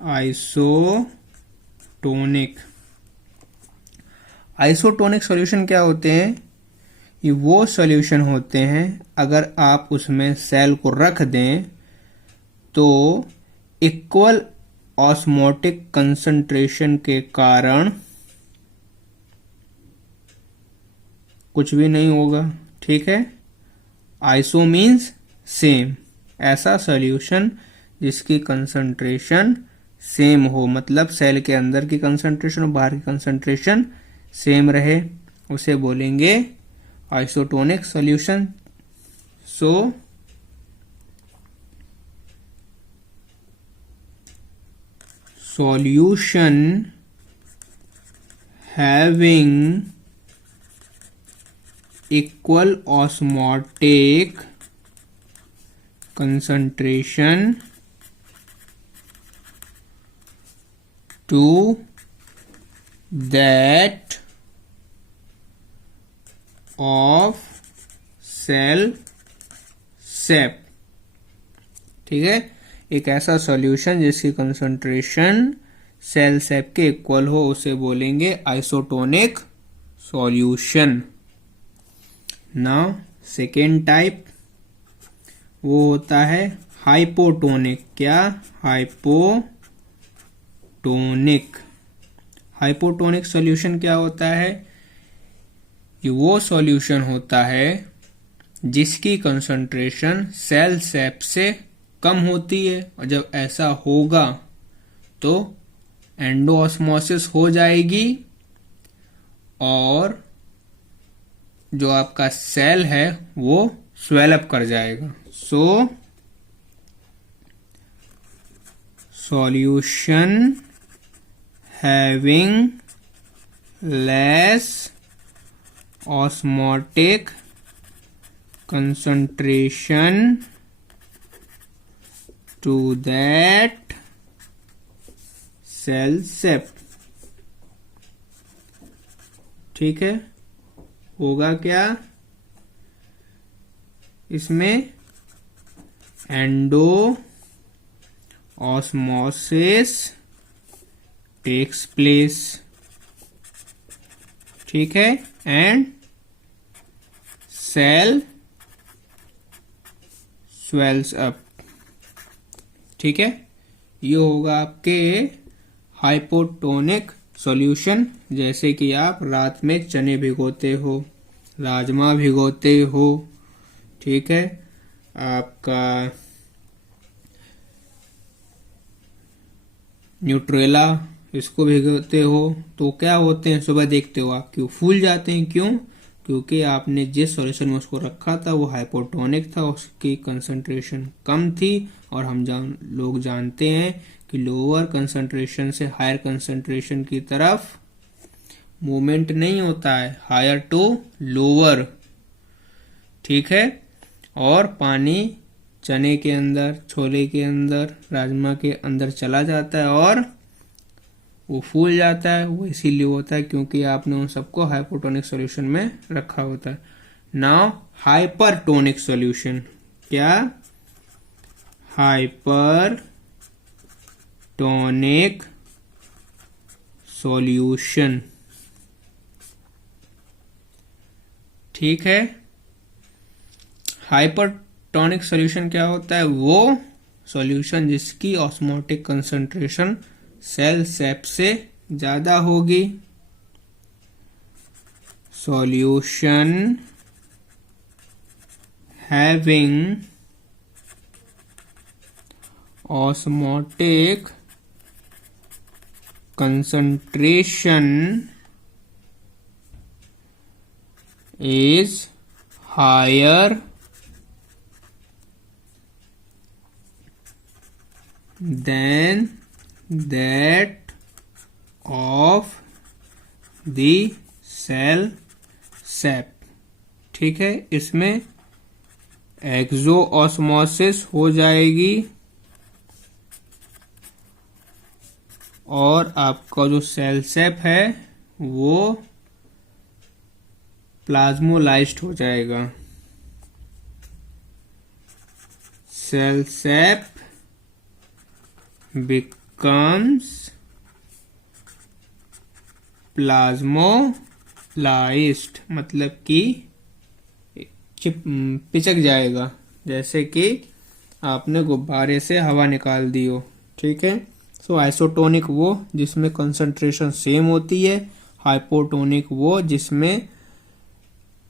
आइसोटोनिक। आइसोटोनिक सॉल्यूशन क्या होते हैं? ये वो सॉल्यूशन होते हैं अगर आप उसमें सेल को रख दें तो इक्वल ऑस्मोटिक कंसंट्रेशन के कारण कुछ भी नहीं होगा। ठीक है, आइसो मीन्स सेम। ऐसा सॉल्यूशन जिसकी कंसंट्रेशन सेम हो, मतलब सेल के अंदर की कंसंट्रेशन और बाहर की कंसंट्रेशन सेम रहे, उसे बोलेंगे isotonic solution. So solution having equal osmotic concentration to that of cell sap। ठीक है, एक ऐसा सॉल्यूशन जिसकी कंसंट्रेशन सेल सैप के इक्वल हो उसे बोलेंगे isotonic solution. Now second type वो होता है हाइपोटोनिक। क्या? हाइपोटोनिक। हाइपोटोनिक सॉल्यूशन क्या होता है? ये वो सॉल्यूशन होता है जिसकी कंसंट्रेशन सेल सैप से कम होती है, और जब ऐसा होगा तो एंडोऑस्मोसिस हो जाएगी और जो आपका सेल है वो स्वेलअप कर जाएगा। So solution having less osmotic concentration to that cell sap। ठीक है, होगा क्या? इसमें एंडो ऑस्मोसिस टेक्स प्लेस। ठीक है, एंड सेल स्वेल्स अप। ठीक है, ये होगा आपके हाइपोटोनिक सॉल्यूशन। जैसे कि आप रात में चने भिगोते हो, राजमा भिगोते हो, ठीक है, आपका न्यूट्रेला इसको भिगोते हो, तो क्या होते हैं, सुबह देखते हो आप क्यों फूल जाते हैं, क्यों? क्योंकि आपने जिस सॉल्यूशन में उसको रखा था वो हाइपोटोनिक था, उसकी कंसंट्रेशन कम थी। और हम लोग जानते हैं कि लोअर कंसंट्रेशन से हायर कंसंट्रेशन की तरफ मूवमेंट नहीं होता है, हायर टू लोअर। ठीक है, और पानी चने के अंदर, छोले के अंदर, राजमा के अंदर चला जाता है और वो फूल जाता है। वो इसीलिए होता है क्योंकि आपने उन सबको हाइपोटोनिक सॉल्यूशन में रखा होता है। नाउ हाइपरटोनिक सॉल्यूशन, क्या? Hypertonic solution. ठीक है, हाइपरटोनिक सॉल्यूशन क्या होता है? वो सॉल्यूशन जिसकी ऑस्मोटिक कंसंट्रेशन सेल सेप से ज्यादा होगी। Solution having osmotic concentration is higher than that of the cell sap। ठीक है, इसमें एक्सोऑस्मोसिस हो जाएगी और आपका जो सेल सेप है वो प्लाज्मोलाइज्ड हो जाएगा। सेल सेप becomes प्लाज्मोलाइज्ड, मतलब कि पिचक जाएगा, जैसे कि आपने गुब्बारे से हवा निकाल दी हो। ठीक है, सो आइसोटोनिक वो जिसमें कंसंट्रेशन सेम होती है, हाइपोटोनिक वो जिसमें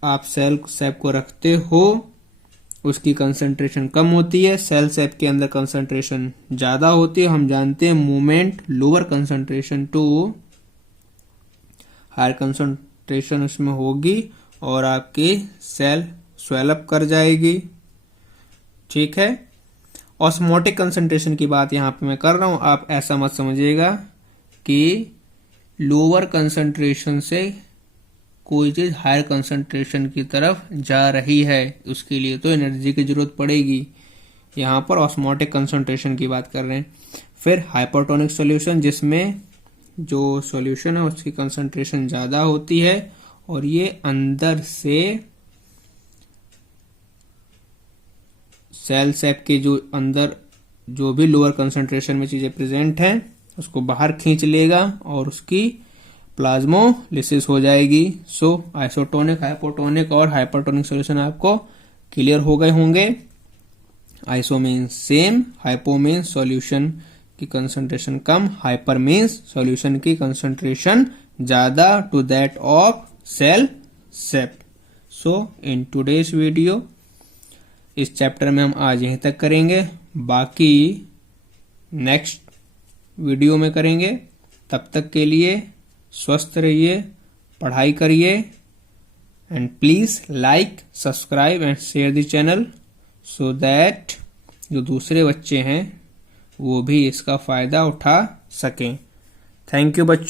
आप सेल सेप को रखते हो उसकी कंसंट्रेशन कम होती है, सेल सेप के अंदर कंसंट्रेशन ज्यादा होती है। हम जानते हैं movement lower concentration to higher concentration उसमें होगी और आपकी सेल स्वेलअप कर जाएगी। ठीक है, ऑस्मोटिक कंसंट्रेशन की बात यहां पे मैं कर रहा हूं, आप ऐसा मत समझिएगा कि लोअर कंसंट्रेशन से कोई चीज हायर कंसंट्रेशन की तरफ जा रही है, उसके लिए तो एनर्जी की जरूरत पड़ेगी। यहाँ पर ऑस्मोटिक कंसंट्रेशन की बात कर रहे हैं। फिर हाइपरटोनिक सॉल्यूशन जिसमें जो सॉल्यूशन है उसकी कंसंट्रेशन ज्यादा होती है और ये अंदर से सेल सेप के जो अंदर जो भी लोअर कंसंट्रेशन में चीजें प्रेजेंट हैं उसको बाहर खींच लेगा और उसकी प्लाज्मोलिसिस हो जाएगी। सो आइसोटोनिक, हाइपोटोनिक और हाइपरटोनिक सॉल्यूशन आपको क्लियर हो गए होंगे। Iso means same, hypo means solution की कंसंट्रेशन कम, हाइपर मीन्स सॉल्यूशन की कंसंट्रेशन ज्यादा to that of cell sap. So in today's video इस चैप्टर में हम आज यहीं तक करेंगे, बाकी नेक्स्ट वीडियो में करेंगे। तब तक के लिए स्वस्थ रहिए, पढ़ाई करिए and please like, subscribe and share the channel so that जो दूसरे बच्चे हैं वो भी इसका फायदा उठा सकें। थैंक यू बच्चों।